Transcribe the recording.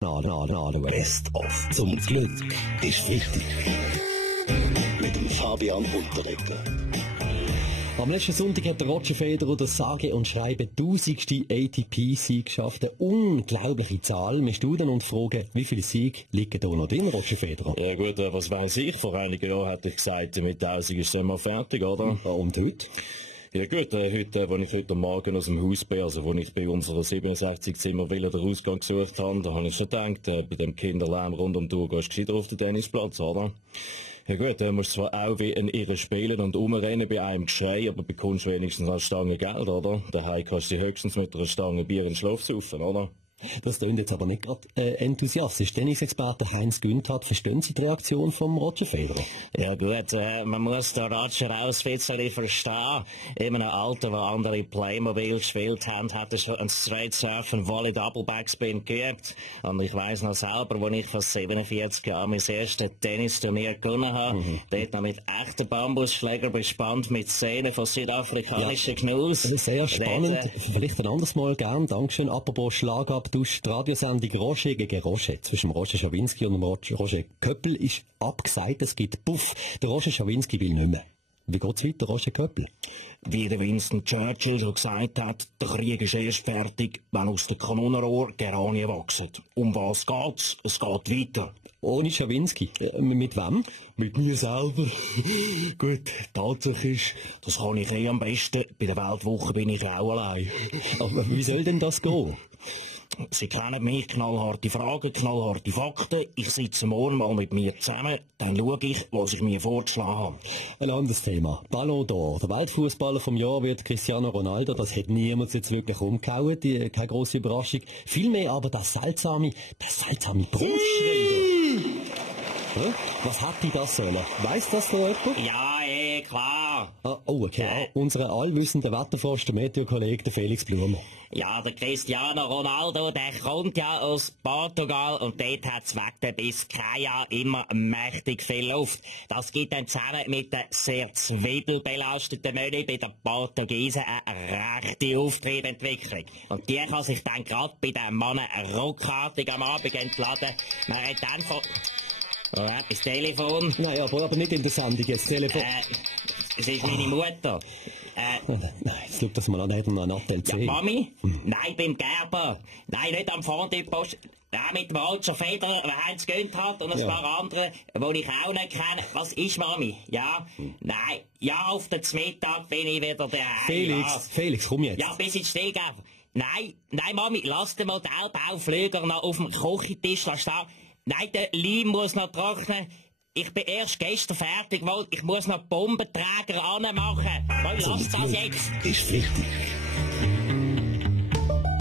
Best of zum Glück ist wichtig. Mit dem Fabian Unterreger. Am letzten Sonntag hat der Roger Federer das sage und schreibe 1000. ATP-Sieg geschafft. Eine unglaubliche Zahl. Wir studieren und fragen, wie viele Siege liegen da noch drin, Roger Federer? Ja gut, was weiss ich? Vor einigen Jahren hätte ich gesagt, mit 1000 ist es immer fertig, oder? Und heute? Ja gut, heute, als ich heute Morgen aus dem Haus bin, also als ich bei unserer 67-Zimmer-Villa den Ausgang gesucht habe, da habe ich schon gedacht, bei dem Kinderlärm rund um die Uhr gehst du gescheiter auf den Tennisplatz, oder? Ja gut, du musst zwar auch wie ein Irre spielen und rumrennen bei einem Geschrei, aber bekommst wenigstens eine Stange Geld, oder? Daheim kannst du dich höchstens mit einer Stange Bier in den Schlaf saufen, oder? Das klingt jetzt aber nicht gerade enthusiastisch. Tennisexperte Heinz Günthardt, verstehen Sie die Reaktion vom Roger Federer? Ja gut, man muss den Roger auch ein bisschen verstehen. In einem Alter, wo andere Playmobil gespielt haben, hat er schon ein Straight Surfen Volley Double Backspin geübt. Und ich weiss noch selber, als ich vor 47 Jahren mein erstes Tennisturnier gewonnen habe, dort noch mit echten Bambusschläger bespannt mit Szenen von südafrikanischen Gnus. Sehr spannend. Vielleicht ein anderes Mal gern. Dankeschön. Apropos Schlagabtausch, die Radiosendung Roger gegen Roger zwischen Roger Schawinski und Roger Köppel ist abgesagt. Es gibt Puff. Der Roger Schawinski will nicht mehr. Wie geht's weiter, Roger Köppel? Wie der Winston Churchill schon gesagt hat, der Krieg ist erst fertig, wenn aus den Kanonenrohr Geranien wachsen. Um was geht's? Es geht weiter. Ohne Schawinski. Mit wem? Mit mir selber. Gut, Tatsache ist, das kann ich am besten. Bei der Weltwoche bin ich auch allein. Aber wie soll denn das gehen? Sie kennen mich, knallharte Fragen, knallharte Fakten. Ich sitze morgen mal mit mir zusammen, dann schaue ich, was ich mir vorgeschlagen habe. Ein anderes Thema. Ballon d'Or. Der Weltfußballer vom Jahr wird Cristiano Ronaldo. Das hat niemand jetzt wirklich umgehauen. Keine grosse Überraschung. Vielmehr aber das seltsame Brustschreiber. Was hat die das sollen? Weiss das noch jemand? Ja, klar. Okay. Unser allwissende Wetterforster, Meteorkollege, der Felix Blume. Ja, der Cristiano Ronaldo, der kommt ja aus Portugal und dort hat's wegen der Biscaya immer mächtig viel Luft. Das gibt dann zusammen mit der sehr zwiebelbelasteten Menü bei den Portugiesen eine rechte Auftriebentwicklung. Und die kann sich dann gerade bei den Männern ruckartig am Abend entladen. Man hat dann von... Oh, das Telefon. Nein, aber nicht in der Sendung, das Telefon. Es ist meine Mutter. Nein, jetzt schau das mal an, hat er noch einen Nattel C. Ja, Mami? Nein, beim Gerber. Nein, nicht am Fondue-Post. Nein, mit dem Roger Federer, der Heinz Günthardt und ein paar andere, die ich auch nicht kenne. Was ist, Mami? Ja? Nein. Ja, auf den Mittag bin ich wieder daheim. Felix, komm jetzt. Ja, bis ins Stillgeben. Nein, Mami, lass den Modellbauflüger noch auf dem Küchentisch stehen. Nein, der Leim muss noch trocknen. Ich bin erst gestern fertig geworden. Ich muss noch Bombenträger anmachen. Lass das jetzt. Ist wichtig.